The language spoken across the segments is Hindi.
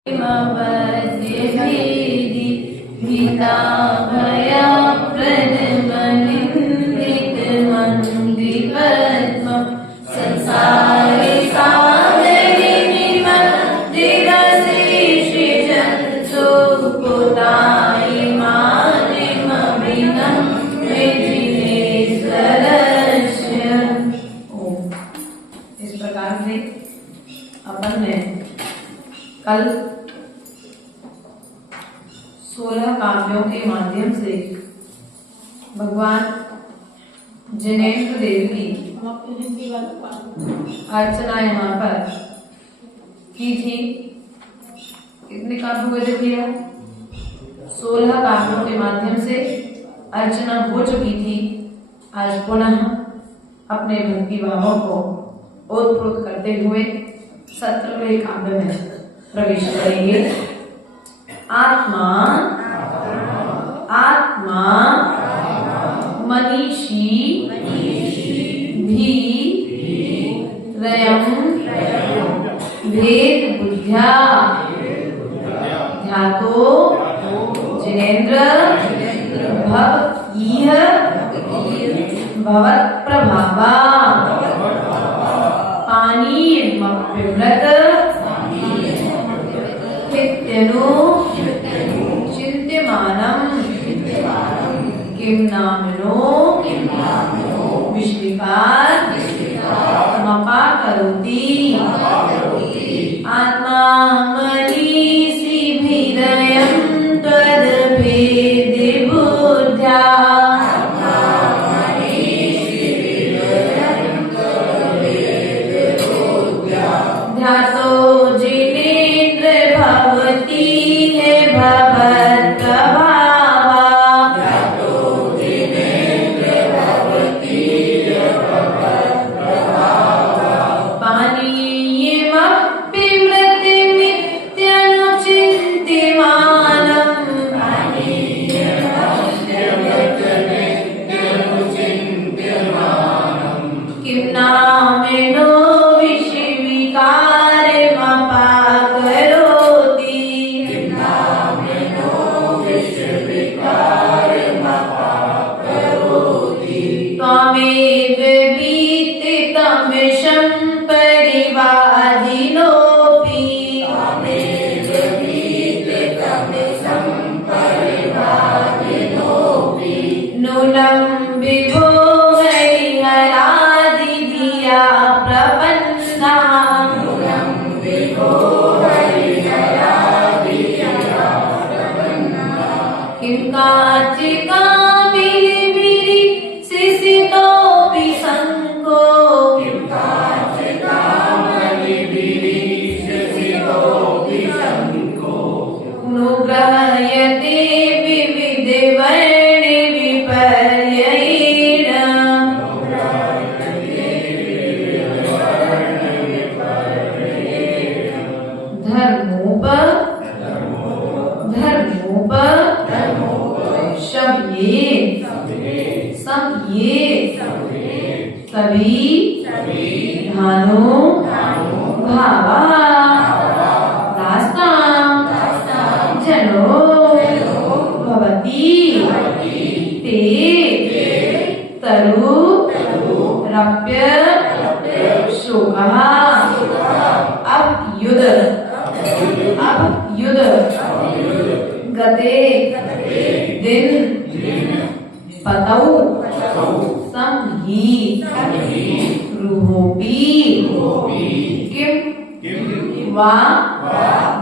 इस प्रकार से अपन ने कल 16 काव्यों के माध्यम से भगवान जिनेन्द्र देव की अर्चना यहाँ पर की थी। कितने काव्य हुए थे भैया? 16 काव्यों के माध्यम से अर्चना हो चुकी थी। आज पुनः अपने भक्ति भावों को ओतप्रोत करते हुए 17वें काव्य में प्रवेश करेंगे। आत्मा आत्मा मनीषी भी रयम भेद बुद्ध्या ध्यातो जिनेन्द्र भव इह भवत् प्रभावा पानीर्मप्यव्रत नित्यनु चिन्त्यमानं किं नामनो विश्विकामपाकरोति आत्मा मनीषिभिरयं त्वद्भेदबुद्ध्या ध्यातो जिनेन्द्र भवति है भवत्प्रभावा पानीयमप्यव्रतमित्यनुचिन्त्यमानम् किं नामेनो त्वमेव वीतितमिषं परिवादिनोऽपि नूनं विभो हरिहरादिधिया प्रपन्ना किं काचिकामिलिमिलि सिसितोऽपि सङ्को नुग्रह्यते विविधवर्णे विपर्ययेण धर्मोप शब्ये समये सभी धानो भावा दास्तां जनो भवति ते तरु रप्य शोकः अभ्युद गते दिन पतौ संहि रुहोपि किं वा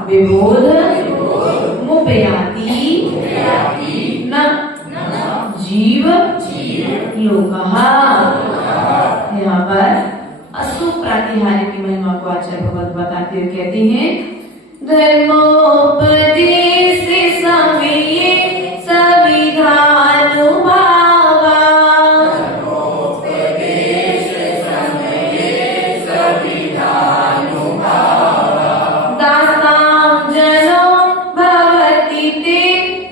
विबोध मुपयाति न जीव लोकः। यहाँ पर अशुभ प्रातिहार्य की महिमा को आचार्य भगवत बताते हुए कहते हैं धर्मोपदेश समये सविधानुभावा दास्तां जनो भवति ते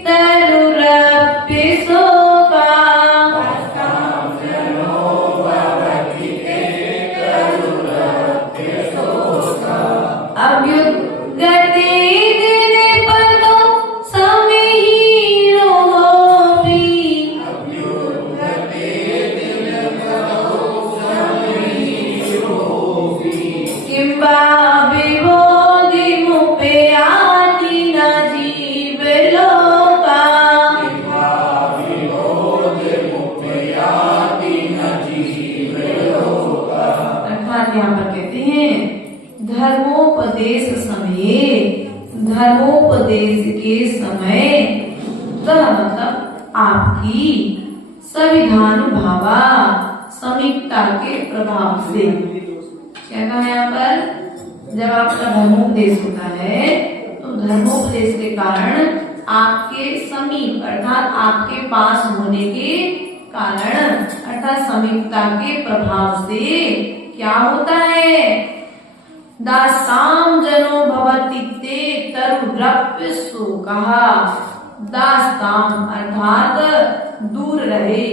तरुरप्य शोका अभ्युद्गते उपदेश समय, धर्मोपदेश के समय, मतलब आपकी संविधान भावा समीपता के प्रभाव से। क्या कहा यहाँ पर, जब आपका धर्मोपदेश होता है तो धर्मोपदेश के कारण आपके समीप अर्थात आपके पास होने के कारण अर्थात समीपता के प्रभाव से क्या होता है, दासाम जनो भवति ते तरुद्रव्य शोकः। दास्ताम अर्थात दूर रहे,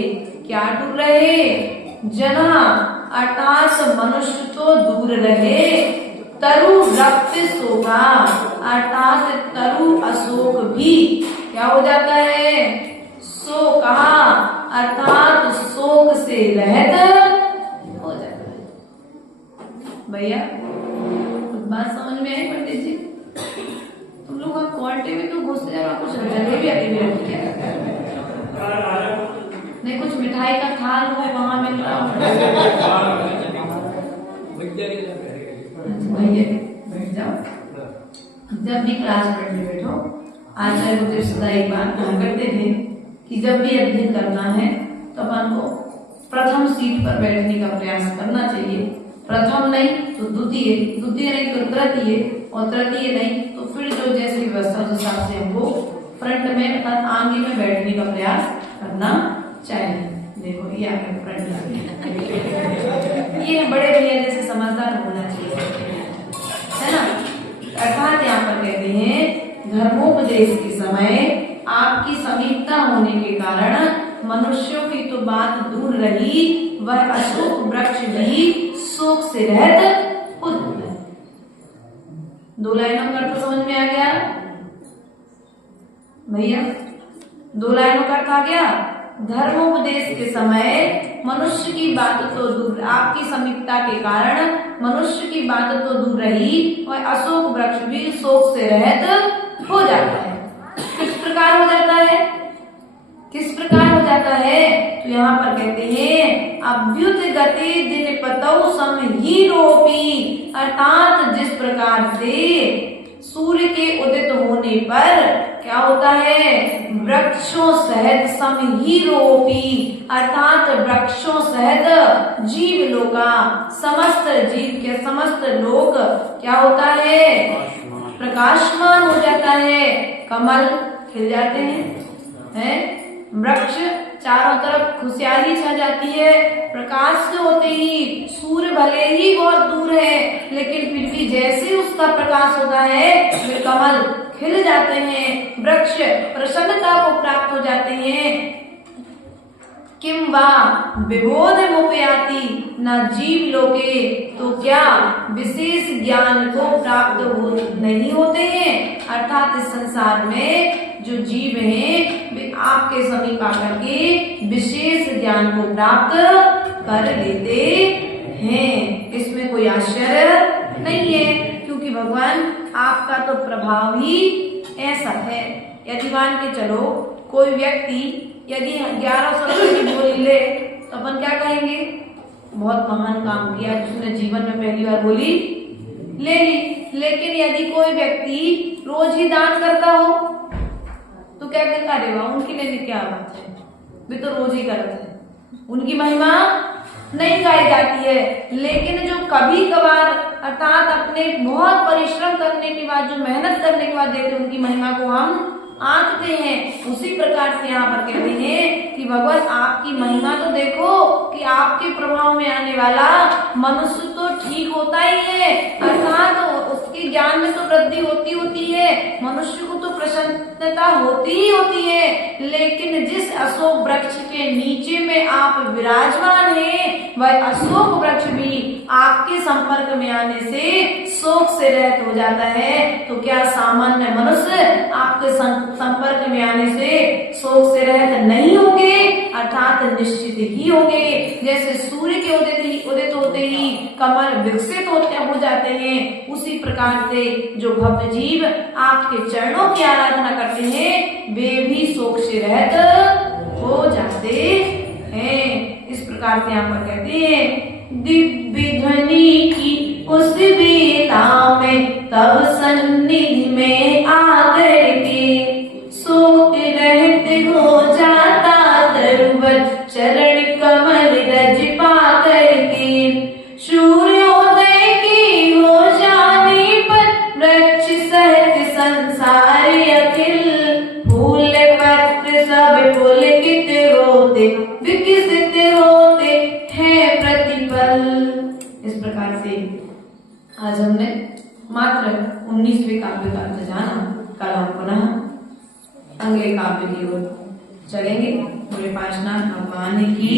क्या दूर रहे, जना अर्थात मनुष्य तो दूर रहे, तरु रक्त शोका अर्थात तरु अशोक भी क्या हो जाता है, शोका अर्थात शोक से रहित हो जाता है। भैया कुछ बात समझ में आई पंडित जी? तुम लोग क्वालिटी में तो घुस जा रहा, कुछ जलेबी अभी भी क्या नहीं, कुछ मिठाई का थाल हो वहां मिल रहा भैया बैठ जाओ। जब भी क्लास पढ़ने बैठो, आचार्य गुरुदेव सदा एक बात कहा करते थे कि जब भी अध्ययन करना है तो अपन को प्रथम सीट पर बैठने का प्रयास करना चाहिए। प्रथम नहीं तो द्वितीय, द्वितीय नहीं तो तृतीय, और तृतीय नहीं तो फिर जो जैसी व्यवस्था उस हिसाब से हमको फ्रंट में अर्थात आगे में बैठने का प्रयास करना चाहिए। देखो ये आगे फ्रंट ये बड़े भैया जैसे समझदार होना चाहिए, है ना। अर्थात यहाँ पर कहते हैं धर्मोपदेश के समय आपकी समीपता होने के कारण मनुष्यों की तो बात दूर रही, वह अशोक वृक्ष भी शोक से रहित हो जाता है। दो लाइनों का अर्थ समझ में आ गया भैया? दो लाइनों का अर्थ आ गया। धर्मोपदेश के समय मनुष्य की बात तो दूर, आपकी समीपता के कारण मनुष्य की बात तो दूर रही और अशोक वृक्ष भी शोक से रहित हो जाता है। किस प्रकार हो जाता है, किस प्रकार हो जाता है? तो यहाँ पर कहते हैं अभ्युत गति दिन पतौ समहीरोपी, अर्थात जिस प्रकार से सूर्य के उदित होने पर क्या होता है, वृक्षों सहित समहीरोपी अर्थात वृक्षों सहित जीव लोका समस्त जीव के समस्त लोक क्या होता है, प्रकाशमान हो जाता है। कमल खिल जाते हैं, वृक्ष चारों तरफ खुशहाली छा जाती है। प्रकाश से होते ही सूर्य भले ही बहुत दूर है लेकिन फिर भी जैसे उसका प्रकाश होता है वे कमल खिल जाते हैं, वृक्ष प्रसन्नता को प्राप्त हो जाते हैं। किम वा विबोध मोपयाति न जीव लोके, तो क्या विशेष ज्ञान को प्राप्त नहीं होते हैं? अर्थात इस संसार में जो जीव हैं वे आपके समीप आकर के विशेष ज्ञान को प्राप्त कर लेते हैं। इसमें कोई आश्चर्य नहीं है क्योंकि भगवान आपका तो प्रभाव ही ऐसा है। यदि मान के चलो कोई व्यक्ति यदि 1100 रुपए की बोली ले तो अपन क्या कहेंगे, बहुत महान काम किया जिसने जीवन में पहली बार बोली ले ली। लेकिन यदि कोई व्यक्ति रोज ही दान करता हो तो क्या कहता, अरे वाह उनके लिए क्या बात है, वे तो रोज ही करते हैं, उनकी महिमा नहीं गाई जाती है। लेकिन जो कभी कभार अर्थात अपने बहुत परिश्रम करने के बाद जो मेहनत करने के बाद देते उनकी महिमा को हम आंकते हैं। उसी प्रकार से यहाँ पर कहते हैं कि भगवान आपकी महिमा तो देखो कि आपके प्रभाव में आने वाला मनुष्य तो ठीक होता ही है, अर्थात उसके ज्ञान में तो वृद्धि होती है, मनुष्य को तो प्रसन्नता होती ही होती है। लेकिन जिस अशोक वृक्ष के नीचे में आप विराजमान हैं वह अशोक वृक्ष भी आपके संपर्क में आने से शोक से रहित हो जाता है। तो क्या सामान्य मनुष्य आपके संपर्क में आने से शोक से रहित नहीं होंगे? अर्थात निश्चित ही होंगे। जैसे सूर्य के उदित होते ही कमल विकसित हो जाते हैं, उसी प्रकार से जो भक्त जीव आपके चरणों की आराधना करते हैं वे भी शोक से रहित हो जाते हैं। इस प्रकार से यहाँ पर कहते हैं दिव्य ध्वनि की उस वेला में तब सन्निधि में आकर के सोते रहते हो जाता तरुवत चरण कमल रज पाकर के सूर्योदय की हो जाने पर वृक्ष सहित संसार अखिल फूल पत्र सब पुलकित होते विकसित होते हैं प्रतिपल। इस प्रकार से आज हमने मात्र 19वें काव्य का अर्थ जाना। कल हम पुनः अगले काव्य की ओर चलेंगे। पूरे पांचनाथ भगवान की